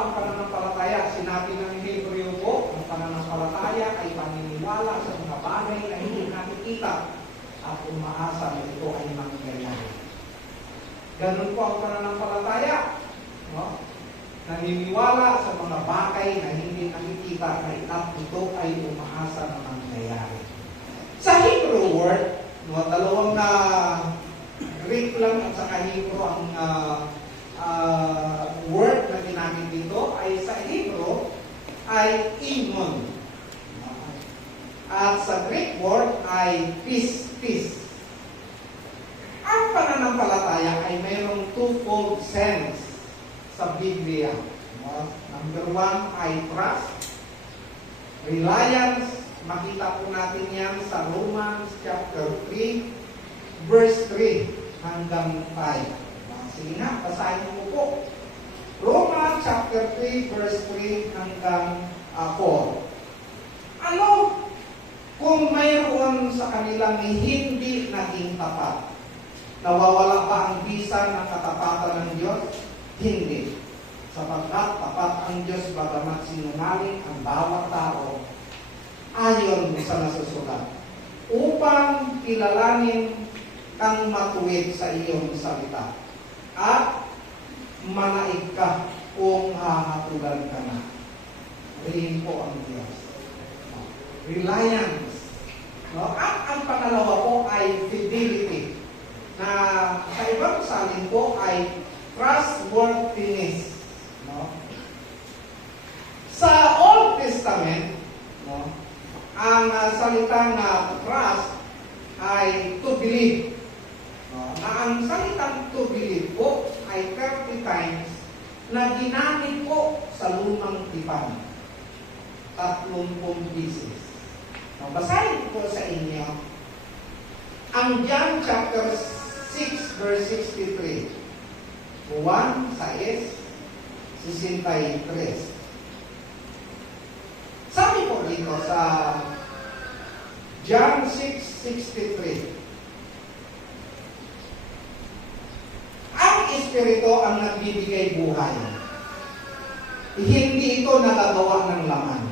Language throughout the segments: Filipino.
ang pananampalataya? Sinabi ng Hebreo po, ang pananampalataya ay paniniwala sa mga bagay na hindi nakikita at umaasa na ito ay mangyayari. Ganun po ang pananampalataya. No? Naniniwala sa mga bagay na hindi nakikita at ito ay umaasa na mangyayari. Sa Hebrew word, no, dalawang na Greek lang at saka Hebrew ang word na ginamit dito ay sa Hebrew ay imon. At sa Greek word ay pistis. Ang pananampalataya ay mayroong twofold sense sa Biblia. Number one ay trust, reliance. Makita po natin yan sa Romans chapter 3, verse 3 hanggang 5. Sige nga, basahin mo po. Romans chapter 3, verse 3 hanggang 4. Ano kung mayroon sa kanilang hindi naging tapat? Nawawala ba ang bisa ng katapatan ng Diyos? Hindi. Sapagkat tapat ang Diyos bagamat sinungaling ang bawat tao ayon sa nasusulat, upang kilalanin kang matuwid sa iyong salita at manaig ka kung hahatulan ka na. Rin po ang Diyos. Reliance. No? At ang pangalawa po ay fidelity. Na sa ibang salin po ay trustworthiness. No? Sa Old Testament, no, ang salitang trust ay to believe. Ang salitang to believe po ay 30 times na ginamit po sa lumang tipan. 30 pieces. Basahin ko sa inyo ang John chapter 6 verse 63. 1, 63. Sabi po dito sa John 6:63. Ang Espiritu ang nagbibigay buhay. Hindi ito nagagawa ng laman.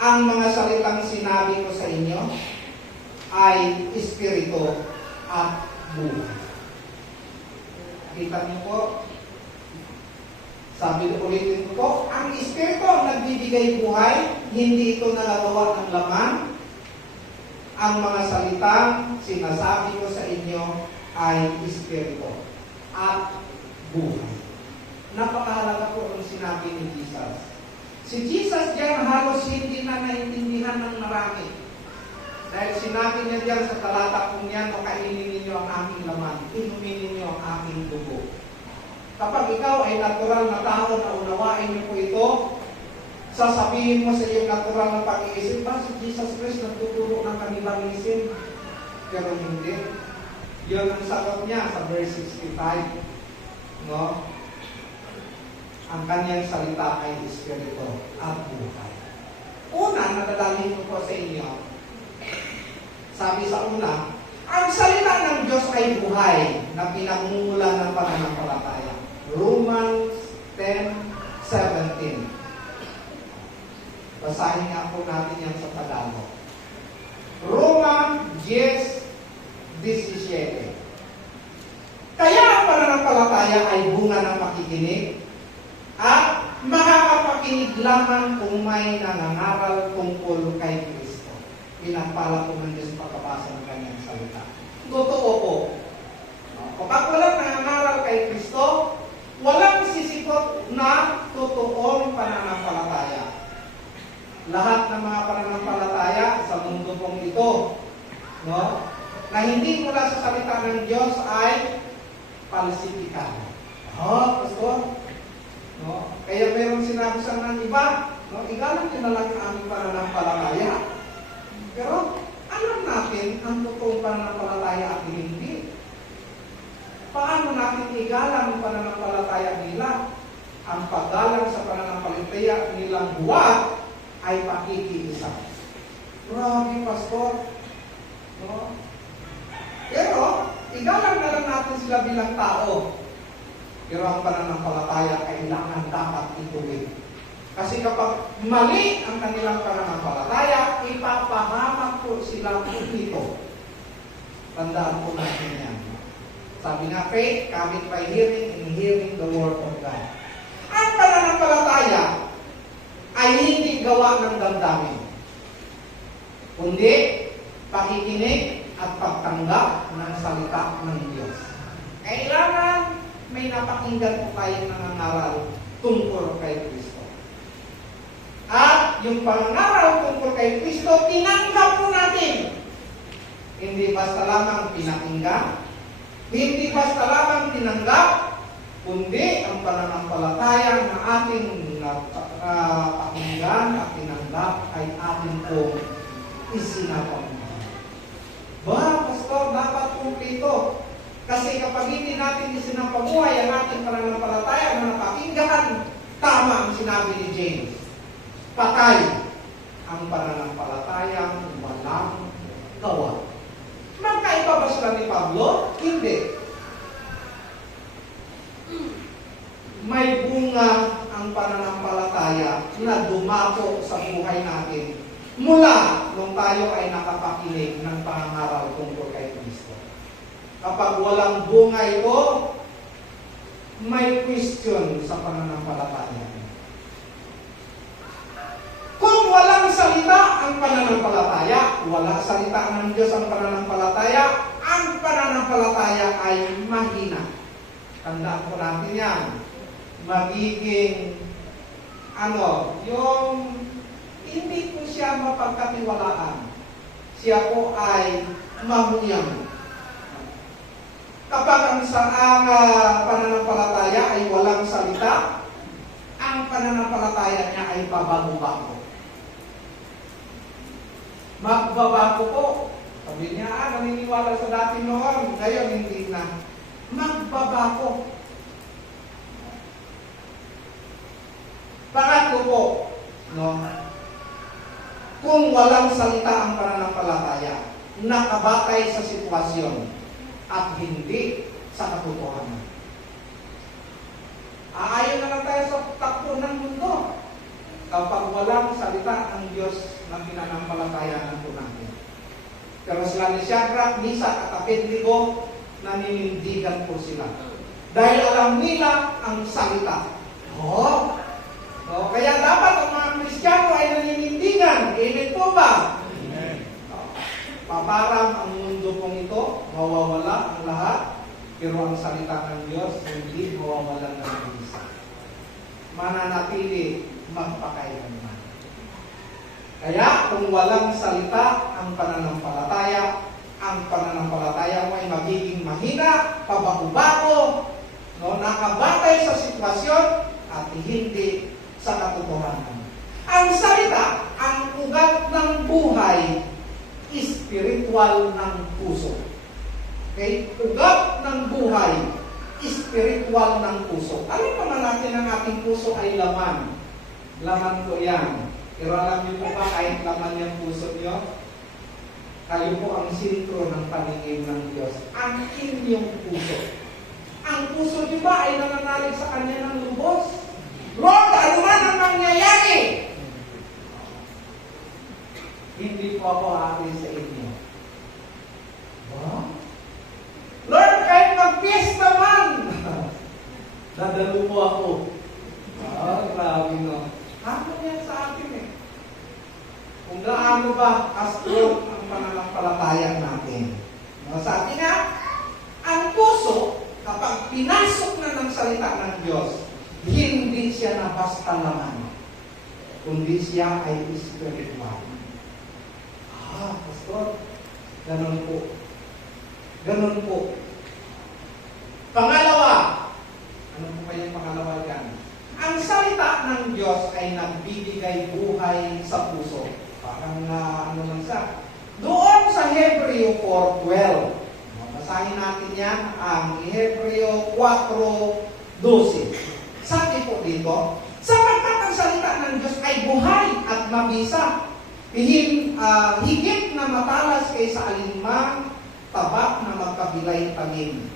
Ang mga salitang sinabi ko sa inyo ay Espiritu at buhay. Kita niyo po, sabi ulitin ko po, ang Espiritu ang nagbibigay buhay, hindi ito nagagawa ng laman. Ang mga salitang sinasabi ko sa inyo ay Espiritu at buhay. Napakahalaga po ang sinabi ni Jesus. Si Jesus diyan halos hindi na naintindihan ng marami. Dahil sinabi niya diyan sa talata kung yan, o kainin ninyo ang aking laman, inumin ninyo ang aking dugo. Kapag ikaw ay natural na tao na unawain niyo po ito, sasabihin mo sa iyong natural na pag-iisip, ba si Jesus Christ nagtuturo ng kanilang isip? Pero hindi. Yun ang sagot niya sa verse 65. No? Ang kanyang salita ay Espiritu at buhay. Una, nadadalhin ko po sa inyo. Sabi sa una, ang salita ng Diyos ay buhay na pinagmumulan ng pananampalataya. Romans 10:17. Basahin nga po natin yan sa Tagalog. Romans 10:17. Kaya ang pananampalataya ay bunga ng makikinig at makakapakinig lamang kung may nangangaral tungkol kay Kristo. Pinagpala po ng Diyos pagkabasa ng kanyang salita. Totoo po. Kapag walang nangangaral kay Kristo, walang sisikot na totoong pananampalataya. Lahat ng mga pananampalataya sa mundo pong ito, no, na hindi mula sa salita ng Diyos ay palsipikan. Pastor? No? Kaya mayroong sinabi sa ng iba, no, igalang nyo na lang ang aming pananampalataya. Pero alam natin ang totoong pananampalataya at hindi. Paano natin igalang ang pananampalataya nila? Ang paggalang sa pananampalataya nilang buwat ay pakikiisa. Grabe, Pastor. No? Pero, igalang na lang natin sila bilang tao. Pero ang pananampalataya kailangan dapat ituloy. Kasi kapag mali ang kanilang pananampalataya, ipapahamak po sila dito. Tandaan po natin yan. Sabi nga, faith cometh by hearing and hearing the word of God. Ang pananampalataya ay hindi gawa ng damdamin, kundi pakikinig at pagtanggap ng salita ng Diyos. Kailangan may napakinggan po tayong nangangaral tungkol kay Kristo. At yung pangangaral tungkol kay Kristo, tinanggap po natin. Hindi basta lamang pinakinggan, hindi basta lamang tinanggap, kundi ang pananampalataya na ating pakinggan at tinanggap ay ating pong isinapamumuhay. Pastor, dapat kumpleto. Kasi kapag hindi natin isinapamuhay ang ating pananampalataya na napakinggan, tama ang sinabi ni James. Patay ang pananampalatayang walang gawa. Magkaiba ba sila ni Pablo? Hindi. May bunga ang pananampalataya na dumako sa buhay natin mula nung tayo ay nakapakinig ng pangangaral tungkol kay Kristo. Kapag walang bunga ito, may question sa pananampalataya. Kung walang salita ang pananampalataya, wala salita ng Diyos ang pananampalataya ay mahina. Tandaan po natin yan. Magiging, yung hindi po siya mapagkatiwalaan. Siya po ay mahuyang. Kapag ang pananampalataya ay walang salita, ang pananampalataya niya ay pabago-bago. Magbabago po. Sabi niya, naniniwala sa dati noon, ngayon hindi na. Magbabago. Pangatlo po, kung walang salita ang pananampalataya, nakabatay sa sitwasyon at hindi sa katotohanan. Aayon na lang tayo sa takbo ng mundo kapag walang salita ng Diyos na pinanampalatayanan po natin. Pero sila ni Shadrach, Meshach at Abednego, naninindigan po sila. Dahil alam nila ang salita. Kaya dapat ang mga Kristiyano ay naninindigan. Amen po ba? Amen. Paparang ang mundo pong ito, mawawala ang lahat. Pero ang salita ng Diyos, hindi mawawala ng isa. Mananatili magpakailanman. Kaya kung walang salita ang pananampalataya mo ay magiging mahina, pabago-bago, nakabatay sa sitwasyon at hindi sa katotohanan. Ang salita, ang ugat ng buhay, spiritual ng puso. Okay? Ugat ng buhay, spiritual ng puso. Alam naman natin ang ating puso ay laman. Laman ko yan. Pero alam niyo po ba kahit laman yung puso niyo? Kayo po ang sentro ng paningin ng Diyos. Ang inyong puso. Ang puso niyo ba ay nananalig sa Kanya ng lubos? Lord, ano man ang mangyayari? Hindi po ako atin sa inyo. Lord, kahit mag-fiesta man, dadalo mo ako. Grabe no. Ano yan sa atin eh? Kung gaano ba ka-strong ang pananampalataya natin. Sabi nga, ang puso, kapag pinasok na ng salita ng Diyos, hindi siya na basta laman, kundi siya ay spiritual. Pastor, ganun po. Ganun po. Pangalawa, ano po ba yung pangalawa dyan? Ang salita ng Diyos ay nagbibigay buhay sa puso. Parang ano man siya. Doon sa Hebreo 4:12. Basahin natin yan, ang Hebreo 4:12. Sabi po dito, sapagkat ang salita ng Diyos ay buhay at mabisa, higit na matalas kaysa alinmang tabak na magkabilay tangin.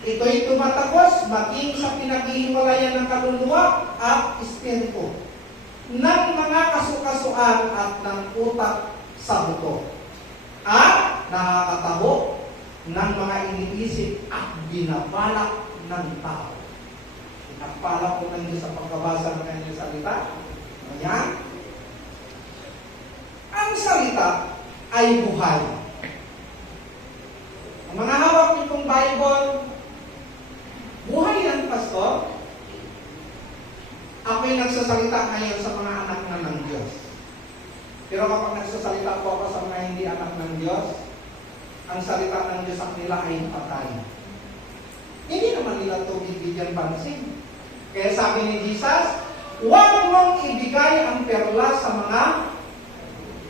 Ito'y tumatagos maging sa pinaghihiwalayan ng kaluluwa at espiritu, ng mga kasukasuan at ng utak sa buto, at nakakatabo ng mga iniisip at binabalak ng tao. Pinagpala po ng Diyos sa pagkabasa ng kanyang salita. Ayan. Ang salita ay buhay. Ang mga hawak nitong Bible, buhay yan, Pastor. Ako'y nagsasalita ngayon sa mga anak na ng Diyos. Pero kapag nagsasalita po ako sa mga hindi anak ng Diyos, ang salita ng Diyos sa kanila ay patay. Hindi naman nila ito bibigyan pansin. Kaya sabi ni Jesus, huwag mong ibigay ang perla sa mga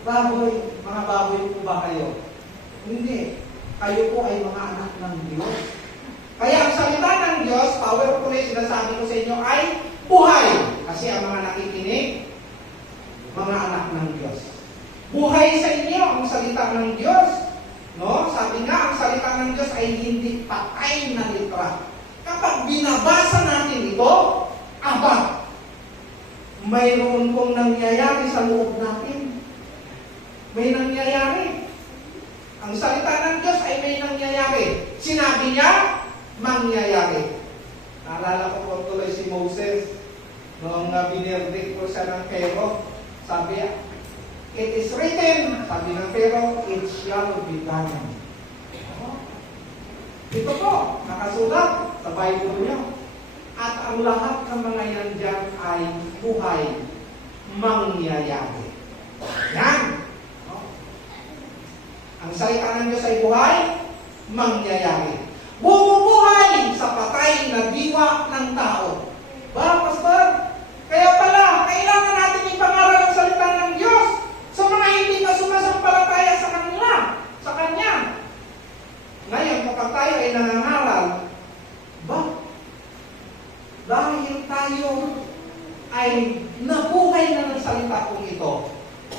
baboy. Mga baboy po ba kayo? Hindi. Kayo po ay mga anak ng Diyos. Kaya ang salita ng Diyos, powerful na sinasabi ko sa inyo, ay buhay. Kasi ang mga nakikinig, mga anak ng Diyos. Buhay sa inyo ang salita ng Diyos. No? Sabi nga, ang salita ng Diyos ay hindi patay na litra. Kapag binabasa natin ito, aba, mayroon pong nangyayari sa loob natin. May nangyayari. Ang salita ng Diyos ay may nangyayari. Sinabi niya, mangyayari. Naalala ko po tuloy si Moses, noong binirdik ko siya ng Pharaoh, sabi, it is written, sabi ng Pharaoh, it shall be done. Ito po, nakasulat sa Bible niyo. At ang lahat ng mga yan dyan ay buhay, mangyayari. Yan. Ang salita ng Diyos ay buhay, mangyayari. Bumubuhay sa patay na diwa ng tao. Ba, Pastor? Kaya pala, kailangan natin ipangaral ang salita ng Diyos sa mga hindi ka sumasampalataya sa kanila, sa Kanya. Ngayon, kapag tayo ay nangangaral, ba? Dahil tayo ay nabuhay na ng salita kong ito,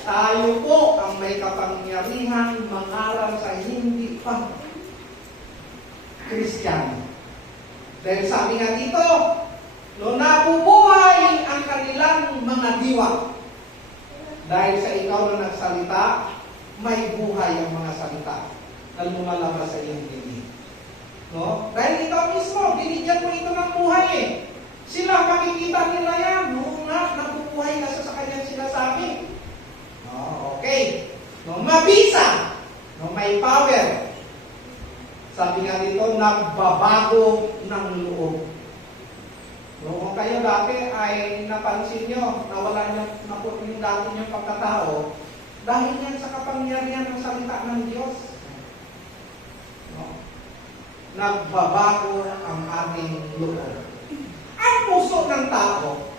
tayo po ang may kapangyarihan mangaral sa hindi pa Kristiyano. Dahil sabi nga dito, no, nabubuhay ang kanilang mga diwa. Dahil sa ikaw na nagsalita, may buhay ang mga salita na lumalabas sa iyong bibig. No? Dahil ikaw mismo, binigyan mo ito ng buhay eh. Sila, makikita nila yan. Oo nga, nabubuhay kasi sa kanyang sinasabi. No, okay. No, mabisa. No, may power. Sabi nga dito, nagbabago ng loob. No, kung kayo dati ay napansin nyo, nawala nyo na po yung dati nyong pagkatao, dahil yan sa kapangyarihan ng salita ng Diyos. No? Nagbabago ang ating loob. Ang puso ng tao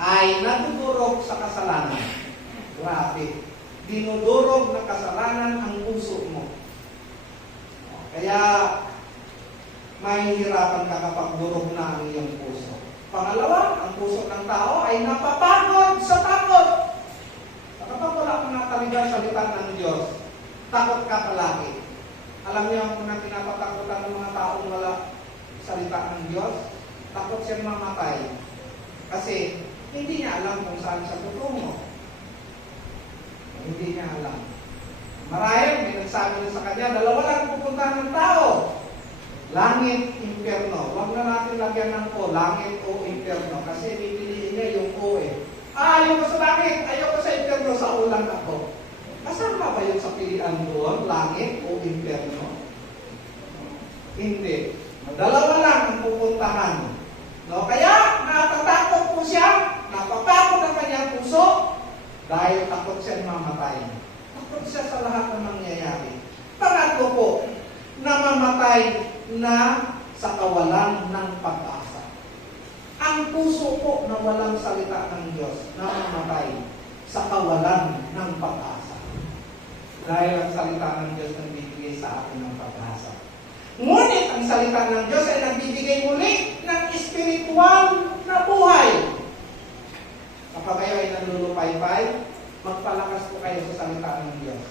ay nadudurog sa kasalanan. Grabe. Dinudurog ng kasalanan ang puso mo. Kaya, mahihirapan ka kapag durog na ang iyong puso. Pangalawa, ang puso ng tao ay napapagod sa takot. Kapag wala kang nataligan sa salita ng Diyos, takot ka palagi. Alam niyo ang unang pinapatakutan ng mga taong wala salita ng Diyos? Takot siyang mamatay. Kasi hindi niya alam kung saan siya tutungo. Hindi niya alam. Marahil, may nagsabi na sa kanya, dalawa lang pupuntahan ng tao. Langit, impyerno. Huwag na natin lagyan ng O, langit o impyerno. Kasi pipiliin niya yung O eh. Ayaw ko sa langit, ayaw ko sa impyerno, sa O lang ako. Kasama ba yun sa pilihan doon? Langit o impyerno? Hindi. Dalawa lang ang pupuntahan. No? Kaya, natatakot po siya, napapakot ang kanyang puso, dahil takot siya mamatay. Takot siya sa lahat ng mangyayari. Pangatlo po, namamatay na sa kawalan ng pag-asa. Ang puso po na walang salita ng Diyos, namamatay sa kawalan ng pag-asa. Dahil ang salita ng Diyos nagbibigay sa atin ng pag-asa. Ngunit ang salita ng Diyos ay nagbibigay muli ng espiritual na buhay. Kapag kayo ay nalulupay-pay, magpalakas po kayo sa salita ng Diyos.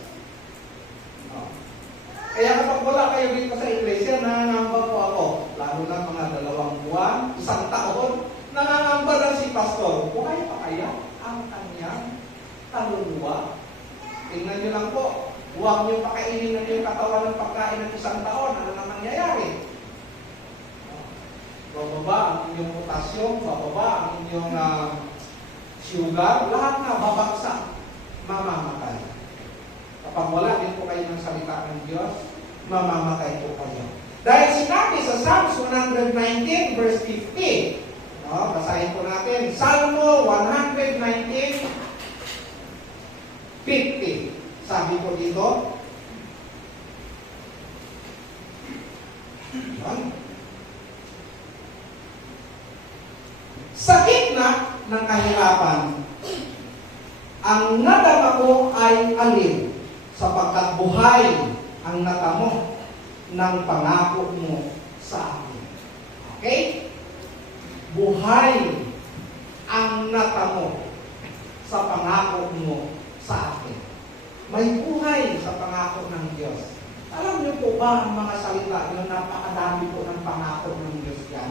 No. Kaya kapag wala kayo dito sa iglesia, nangangamba po ako. Huwag niyo pakainin na yung katawan ng pagkain ng isang taon. Ano na mangyayari? Bababa ang inyong potassium, bababa ang inyong sugar, lahat na babagsak, mamamatay. Kapag wala din po kayo ng salita ng Diyos, mamamatay po kayo. Dahil sinabi sa Psalms 119 verse 50, no, basahin po natin, Salmo 119, 50. Sabi po dito, sa gitna ng kahirapan, ang nadama ko ay alin, sapagkat buhay ang natamo ng pangako mo sa akin. Okay? Buhay ang natamo sa pangako mo sa akin. May buhay sa pangako ng Diyos. Alam niyo po ba ang mga salita niyo, napakadami po ng pangako ng Diyos yan.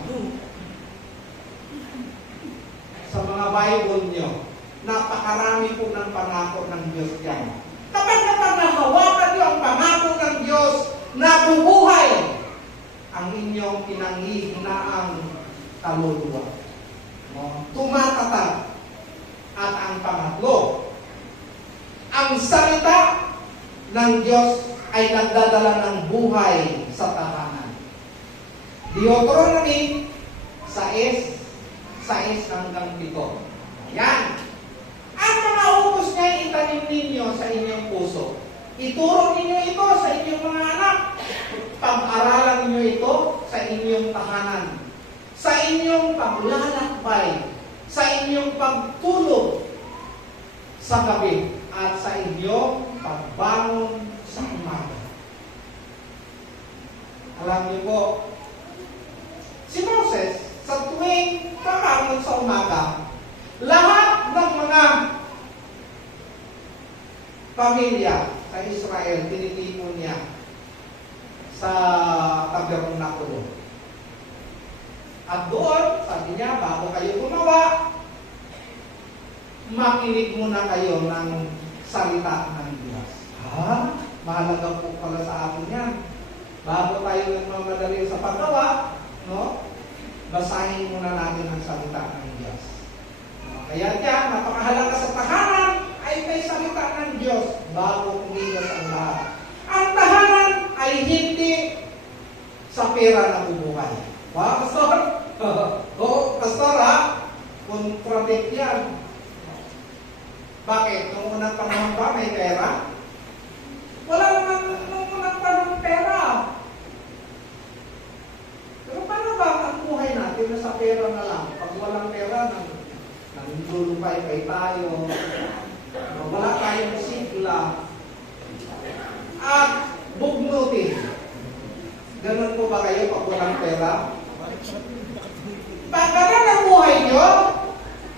Sa mga Bible niyo, napakarami po ng pangako ng Diyos yan. Kapag nahawakan niyo ang pangako ng Diyos, nabubuhay ang inyong pinanghihinaang kaluluwa. No? Tumatatag. At ang pangatlo, ang salita ng Diyos ay nagdadala ng buhay sa tahanan. Deuteronomy 6 hanggang 7. Yan. Ang mga utos niya itanim ninyo sa inyong puso. Ituro ninyo ito sa inyong mga anak. Pag-aralan ninyo ito sa inyong tahanan. Sa inyong paglalakbay. Sa inyong pagtulog sa gabi. At sa inyong pagbangon sa umaga. Alam niyo po, si Moses, sa tuwing kabangon sa umaga, lahat ng mga pamilya sa Israel, tinitipon niya sa tabernakulo. At doon, sabi niya, bago kayo gumawa, makinig muna kayo ng salita ng Diyos. Ha? Mahalaga po pala sa atin yan. Bago tayo nagmamadali sa paggawa, no? Basahin muna natin ang salita ng Diyos. Kaya diyan, napakahalaga sa tahanan ay may salita ng Diyos bago kumilos ang lahat. Ang tahanan ay hindi sa pera na bubuhay. Wow, pastor? Oo, pastor ha? Contradict yan. Bakit? Nung unang panahon ba may pera? Wala naman nung unang panahon pera. Pero paano ba ang buhay natin na sa pera na lang? Pag walang pera, nanlulupay-pay tayo. Wala tayong sigla. At bugnutin. Ganun po ba kayo pag walang pera? Pag ganun ang buhay nyo,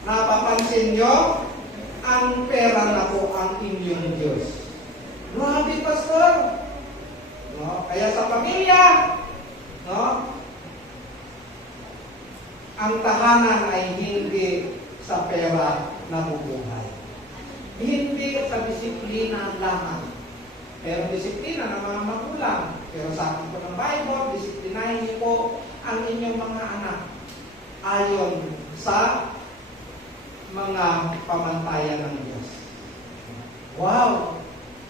napapansin nyo, ang pera na po ang inyong Diyos. Grabe, pastor. No? Kaya sa pamilya, no? Ang tahanan ay hindi sa pera na bubuhay. Hindi sa disiplina lamang. Pero disiplina ng mga magulang. Pero sa akin po ng Bible, disiplinahin niyo po ang inyong mga anak ayon sa mga pamantayan ng Diyos. Wow!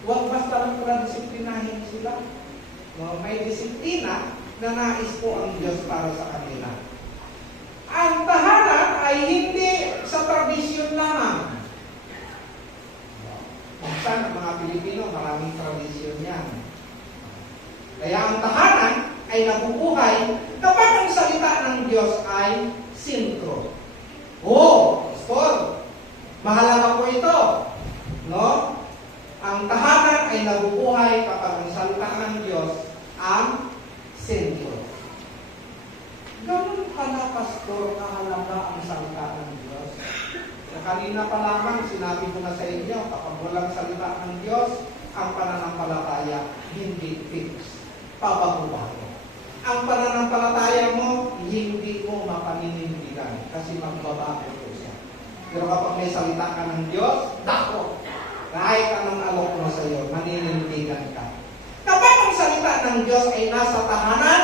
Huwag basta lang pala disiplinahin sila. No, may disiplina na nais po ang Diyos para sa kanila. Ang tahanan ay hindi sa tradisyon lamang. Minsan, ang mga Pilipino, maraming tradisyon yan. Kaya ang tahanan ay nabubuhay kapag ang salita ng Diyos ay sintro. Pastor, mahalaga po ito. No? Ang tahanan ay nabubuhay kapag ang salita ng Diyos ang sentro. Ganun pala, pastor, kahalaga ang salita ng Diyos. Kanina pa lamang, sinabi ko na sa inyo, kapag walang salita ng Diyos, ang pananampalataya hindi fix. Pabago-bago. Ang pananampalataya mo, hindi mo mapaninindigan kasi magbabago po siya. Pero kapag may salita ka ng Diyos, dako! Kahit anong alok mo sa iyo, maninindigan salita ng Diyos ay nasa tahanan,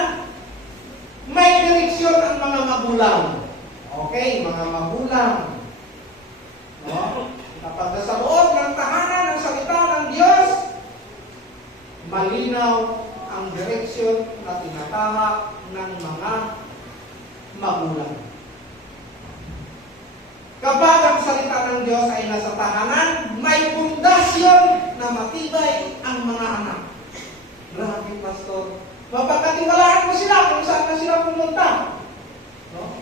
may direksyon ang mga magulang. Okay, mga magulang. No? Kapag nasa loob ng tahanan ng salita ng Diyos, malinaw ang direksyon na tinatahak ng mga magulang. Kapag ang salita ng Diyos ay nasa tahanan, may pundasyon na matibay ang mga anak. Grabe, Pastor. Mapagkatiwalaan mo sila kung saan na sila pumunta. No?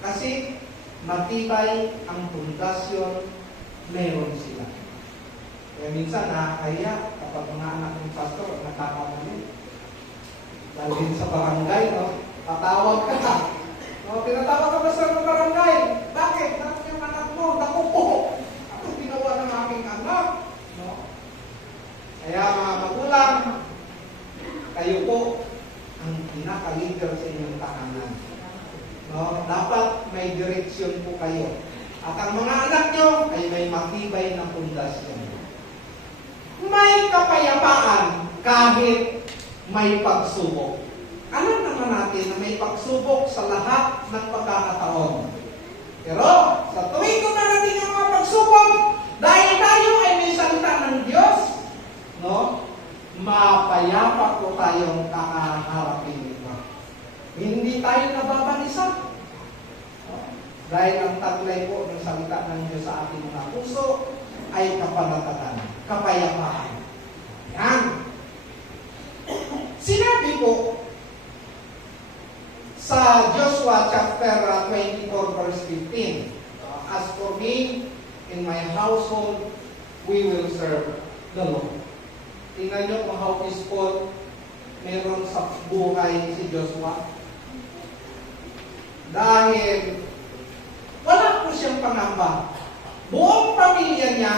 Kasi matibay ang pundasyon, meron sila. Kaya minsan nakakaya kapag mga anak ng pastor nagkakamali. Dahil sa barangay, no? Patawag ka na. No? Pinatawag ka ba sa barangay? Bakit? Bakit yung anak mo? Naku po! Ano ginawa ng aking anak? No? Kaya mga magulang, kayo po ang pinaka-leader sa inyong tahanan. No? Dapat may direksyon po kayo. At ang mga anak nyo ay may matibay na pundasyon. May kapayapaan kahit may pagsubok. Alam naman natin na may pagsubok sa lahat ng pagkakataon. Pero sa tuwing dumarating ang mga pagsubok, dahil tayo ay may salita ng Diyos, no? Mapayapa po tayong kakaharapin ito. Hindi tayo nababalisa. No? Dahil ang taglay po ng salita ng Diyos sa ating mga puso ay kapanatagan, kapayapaan. Yan. Sinabi po sa Joshua chapter 24 verse 15, as for me and my household, we will serve the Lord. Tingnan nyo kung how peaceful meron sa buhay si Joshua. Dahil wala po siyang pangamba. Buong pamilya niya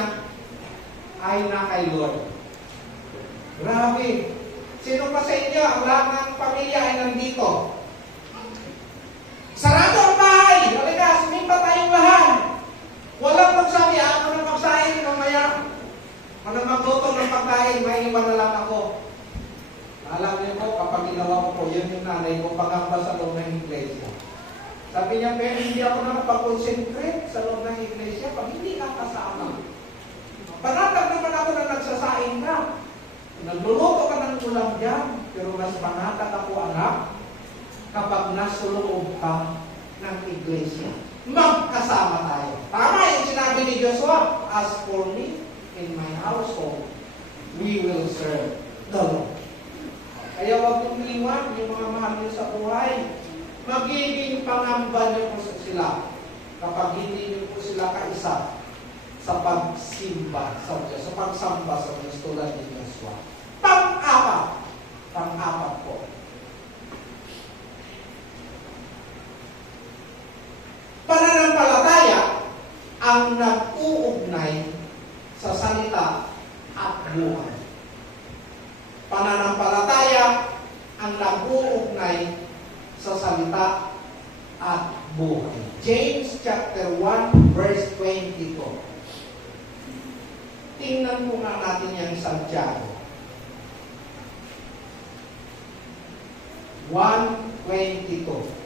ay na kay Lord. Grabe. Sino pa sa inyo ang lahat ng pamilya ay nandito? Sarado ang bahay! Halika, sumipa tayong lahat. Walang magsabi, ako nang magsahin mamaya. Ako nang magluto ng pagkain, maiiwan na lang ako. Alam niyo po, kapag ginawa ko po, yun yung nanay ko, pagamba sa loob ng iglesia. Sabi niya, pero hindi ako nakapag-concentrate sa loob ng iglesia pag hindi ka kasama. Panatag naman ako na nagsasain ka. Nagluluto ka ng ulam dyan, pero mas panatag ako, anak, kapag nasa loob ka ng iglesia. Magkasama tayo. Tama yung sinabi ni Joshua, as for me and my household, we will serve the Lord. Kaya huwag mong iwan yung mga mahal niyo sa buhay. Magiging pangamba niyo po sila kapag hindi niyo po sila kaisa sa pagsimba sa Diyos, sa pagsamba sa Diyos tulad ni Joshua. Pang-apat po. Pananampalataya ang nag-uugnay sa salita at buhay. Pananampalataya ang nag-uugnay sa salita at buhay. James chapter 1 verse 22. Tingnan po nga natin yung Santiago. 1:22.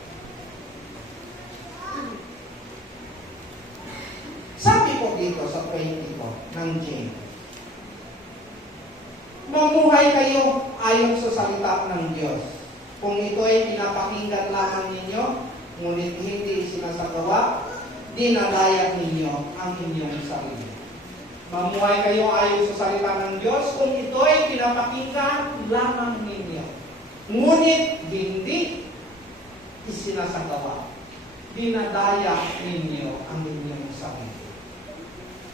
Sabi po dito sa 22 ng James, mamuhay kayo ayon sa salita ng Diyos. Kung ito ay pinapakinggan lamang ninyo, ngunit hindi sinasagawa, dinadaya ninyo ang inyong sarili. Mamuhay kayo ayon sa salita ng Diyos, kung ito ay pinapakinggan lamang ninyo, ngunit hindi isinasagawa, dinadaya ninyo ang inyong sarili.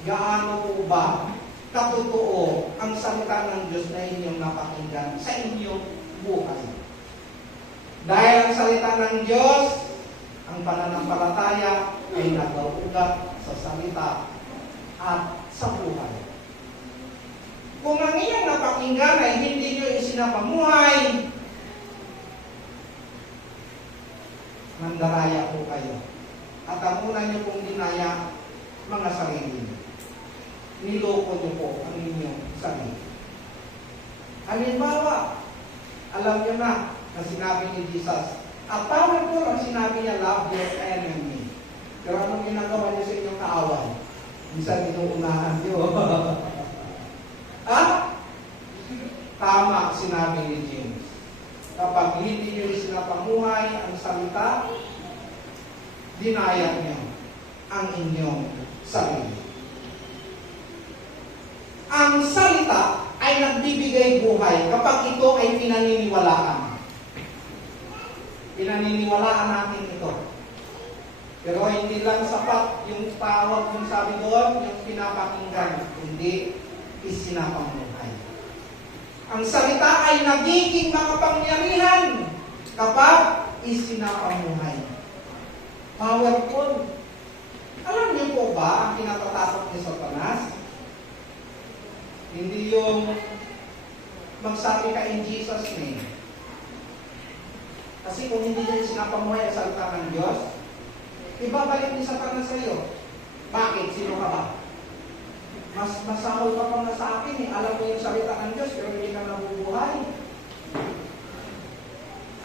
Gaano po ba katotoo ang salita ng Diyos na inyong napakinggan sa inyong buhay? Dahil ang salita ng Diyos, ang pananampalataya ay nag-uugat sa salita at sa buhay. Kung ang inyong napakinggan ay hindi nyo isinapamuhay, mandaraya po kayo. At ang una nyo pong dinaya, mga sarili. Niloko nyo po ang inyong sarili. Halimbawa, Alam niyo na sinabi ni Jesus. At powerful ang sinabi niya, love your enemy. Pero anong ginagawa niyo sa inyong kaaway? Minsan inuunahan niyo. Tama sinabi ni James. Kapag hindi niyo sinapamuhay ang salita, dinaya niyo ang inyong sarili. Ang salita ay nagbibigay buhay kapag ito ay pinaniniwalaan. Pinaniniwalaan natin ito. Pero hindi lang sapat yung tawag yung sabi doon, yung pinapakinggan, hindi isinapamuhay. Ang salita ay nagiging makapangyarihan kapag isinapamuhay. Powerful. Alam niyo po ba ang kinatatakot ni Satanas? Hindi yung magsabi ka in Jesus' name. Kasi kung hindi niya sinapamuhay ang salita ng Diyos, ibabalik ni Satanas sa iyo. Bakit? Sino ka ba? Mas masahol ka pa na sa akin eh. Alam mo yung salita ng Diyos, pero hindi ka nabubuhay.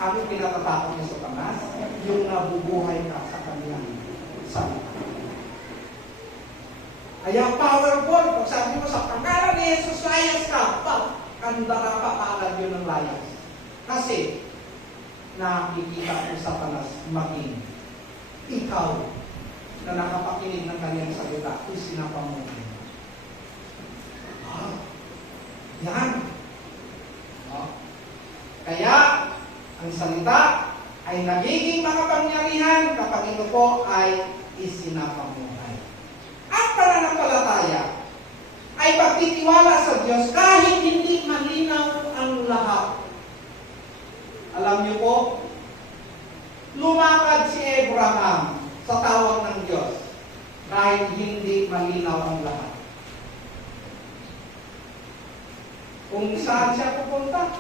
Ang pinatatakot ni Satanas, yung nabubuhay ka sa kanyang salita. Kaya powerful, pag sabi mo sa pangalan ni Jesus, layas ka, kanda ka pa kaagad yun ng layas. Kasi, nakikita ko Satanas maging ikaw na nakapakinig ng kanyang salita, isinapamuhay. Yan. Kaya, ang salita ay nagiging makapangyarihan kapag ito po ay isinapamuhay. Ang pananampalataya ay pagtitiwala sa Diyos kahit hindi malinaw ang lahat. Alam niyo po, lumakad si Abraham sa tawag ng Diyos kahit hindi malinaw ang lahat. Kung saan siya pupunta,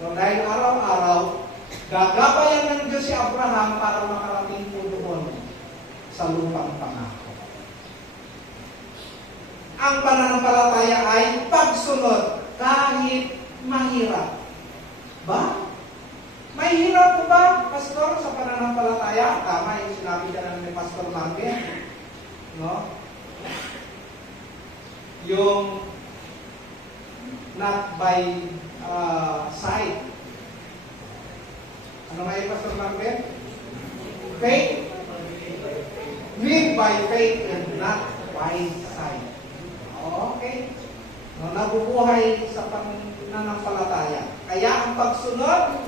so, dahil araw-araw, gagabayan ng Diyos si Abraham para makarating po doon sa lupang pangako. Ang pananampalataya ay pagsunod kahit mahirap. Ba? May hirap po ba, Pastor, sa pananampalataya? Tama yung sinabi ka na ni Pastor Marvin. No? Yung not by sight. Ano nga yung Pastor Marvin? Faith. Live by faith and not by sight. Okay. No, nabubuhay sa pananampalataya. Kaya ang pagsunod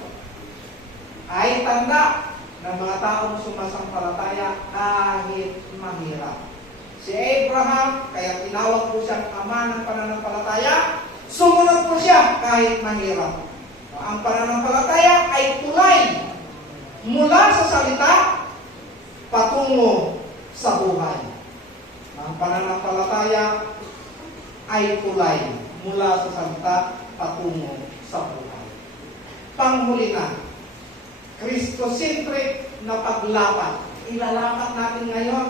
ay tanda ng mga taong sumasampalataya kahit mahirap. Si Abraham, kaya tinawag po siyang ama ng pananampalataya, sumunod po siya kahit mahirap. Ang pananampalataya ay tulay mula sa salita patungo sa buhay. Ang pananampalataya ay tulay mula sa salita patungo sa buhay. Panghuli na, Christocentric na paglapat. Ilalapat natin ngayon.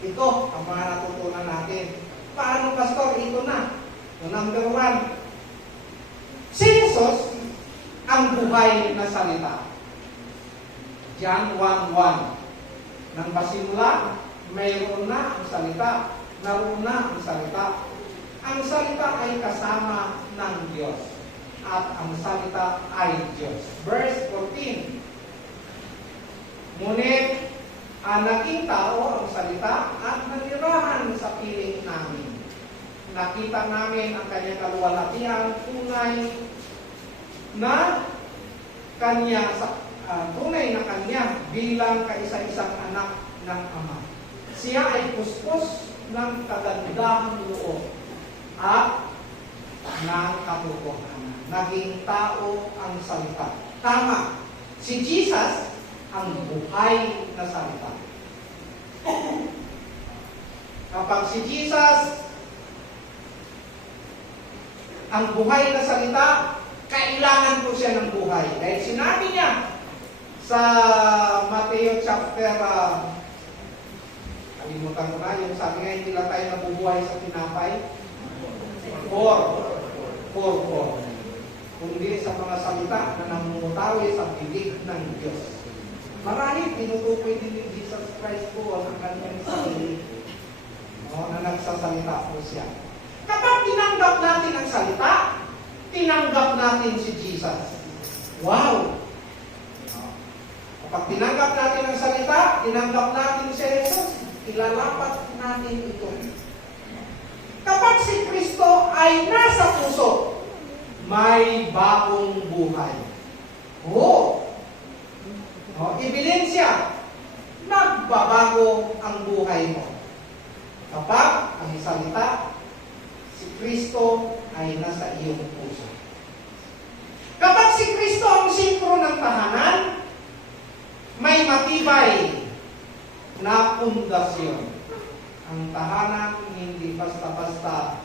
Ito ang mga natutunan natin. Paano, Pastor? Ito na. So, number 1. Si Jesus, ang buhay na salita. John 1:1. Nang pasimula, mayroon na ang salita. Naroon na ang salita. Ang salita ay kasama ng Diyos. At ang salita ay Diyos. Verse 14. Ngunit, naging tao ang salita at nanirahan sa piling namin. Nakita namin ang kanyang kaluwalhatian, tunay na kanya bilang kaisa-isang anak ng Ama. Siya ay puspos ng kagandahang loob at ng katotohanan. Naging tao ang salita. Tama. Si Jesus ang buhay na salita. Kapag si Jesus ang buhay na salita, kailangan po siya ng buhay. Dahil sinabi niya sa Mateo chapter, kalimutan ko na, yung sabi nga, hindi lang tayo nabubuhay sa tinapay. 4. kundi sa mga salita na namumutawi sa bibig ng Diyos. Marahil tinutukoy din ni Jesus Christ po ang kanyang sarili, na nagsasalita po siya. Kapag tinanggap natin ang salita, tinanggap natin si Jesus. Wow! Kapag tinanggap natin ang salita, tinanggap natin si Jesus, ilalapat natin ito. Kapag si Kristo ay nasa puso, may bagong buhay. Ebidensya, nagbabago ang buhay mo. Kapag ang salita, si Kristo ay nasa iyong puso. Kapag si Kristo ang sentro ng tahanan, may matibay na pundasyon. Ang tahanan hindi basta-basta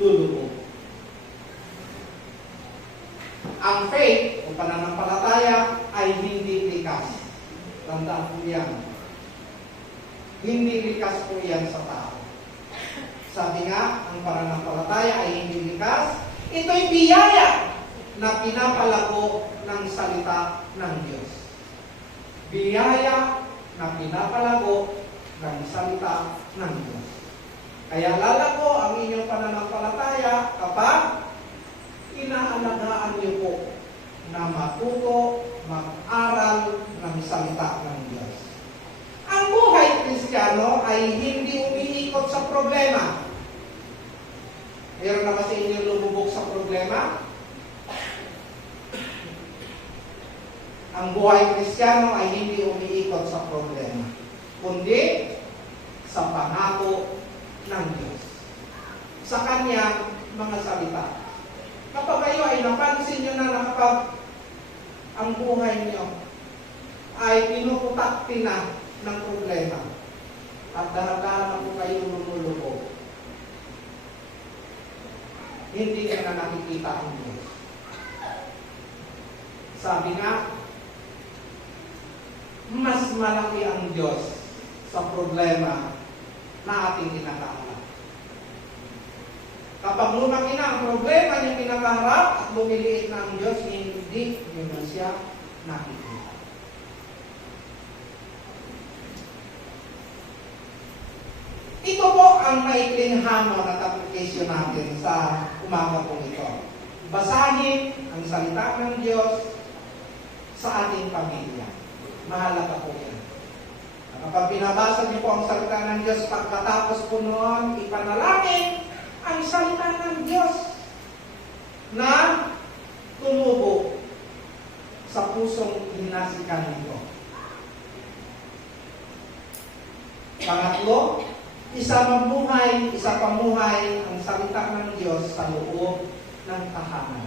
lulubog. Ang faith o pananampalataya ay hindi likas. Tandaan po yan. Hindi likas po yan sa tao. Sabi nga, ang pananampalataya ay hindi likas. Ito'y biyaya na pinapalago ng salita ng Diyos. Biyaya na pinapalago ng salita ng Diyos. Kaya lalago ang inyong pananampalataya kapag inaalagaan niyo po na matuto, mag-aral ng salita ng Diyos. Ang buhay Kristiyano ay hindi umiikot sa problema. Meron na ba sa inyo lumubog sa problema? Ang buhay Kristiyano ay hindi umiikot sa problema, kundi sa pangako ng Diyos, sa Kanyang mga salita. Kapag kayo ay napansin nyo na kapag ang buhay nyo ay pinuputakti na ng problema at dahan-dahan po kayo lumulubog, hindi ka na nakikita ang Diyos. Sabi nga, mas malaki ang Diyos sa problema na ating kinakaharap. Kapag lumaki na ang problema niyang kinakaharap at lumiliit na ang Diyos, hindi nyo na siya nakikita. Ito po ang maikling hamon at application natin sa umaga po ito. Basahin ang salita ng Diyos sa ating pamilya. Mahalaga po yan. Kapag binabasa niyo po ang salita ng Diyos, pagkatapos po noon, ipanalangin ang salita ng Diyos na tumubo sa pusong hinasikan nito. Pangatlo, isa pamuhay ang salita ng Diyos sa loob ng tahanan.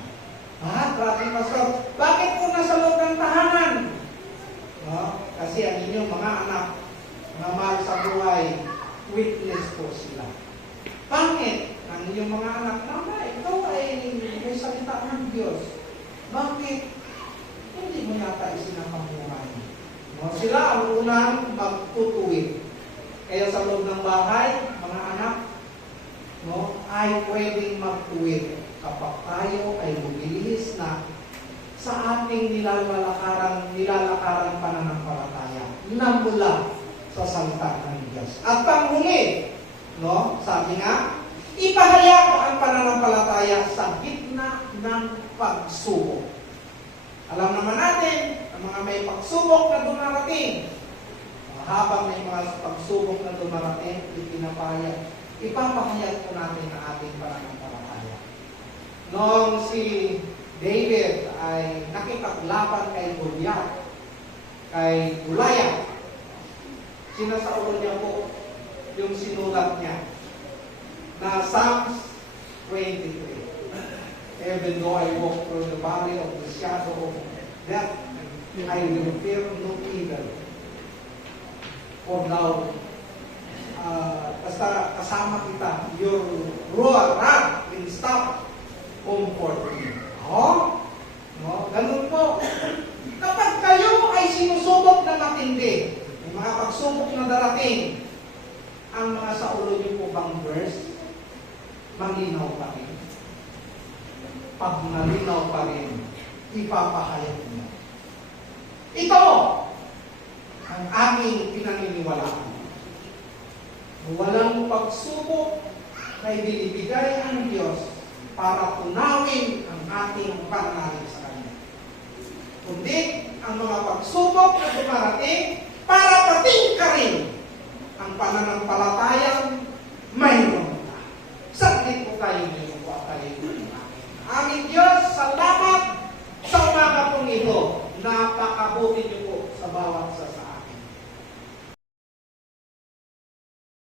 Grabe pastor, bakit po nasa loob ng tahanan? Kasi ang inyong mga anak na mahal sa buhay, witness po sila. Bakit? Ang inyong mga anak, Mama, ikaw ay may salita ng Diyos. Bakit? Hindi mo yata isinapamuhay. Sila ang unang magtutuwid. Kaya sa loob ng bahay, mga anak, ay pwedeng magtuwid kapag tayo ay bumilihis na sa ating nilalakaran pananampalataya na mula sa salita ng Diyos. At panghuli, sabi nga, ipahayag ang pananampalataya sa gitna ng pagsubok. Alam naman natin, ang mga may pagsubok na dumarating, habang may mga pagsubok na dumarating, ipapahayag po natin ang ating pananampalataya. Noong si David ay nakipaglaban kay Goliath, sinasaulo niya po yung sinulat niya na Psalms 23. Even though I walk through the valley of the shadow of death, I will fear no evil. For thou, basta kasama kita, your rod and staff comfort me. Ganun po. Kapag kayo ay sinusubok na matindi, may mga pagsubok na darating, ang mga sa ulo niyo po bang verse, malinaw pa rin. pag nalinaw pa rin, ipapahayag niya. Ito ang aming pinaniniwalaan. Walang pagsubok na ibinibigay ang Diyos para tunawin ang ating pananalig sa Kanya. Kundi ang mga pagsubok na dumarating para patingkarin ang pananampalatayang mayroon ka. Saglit po tayo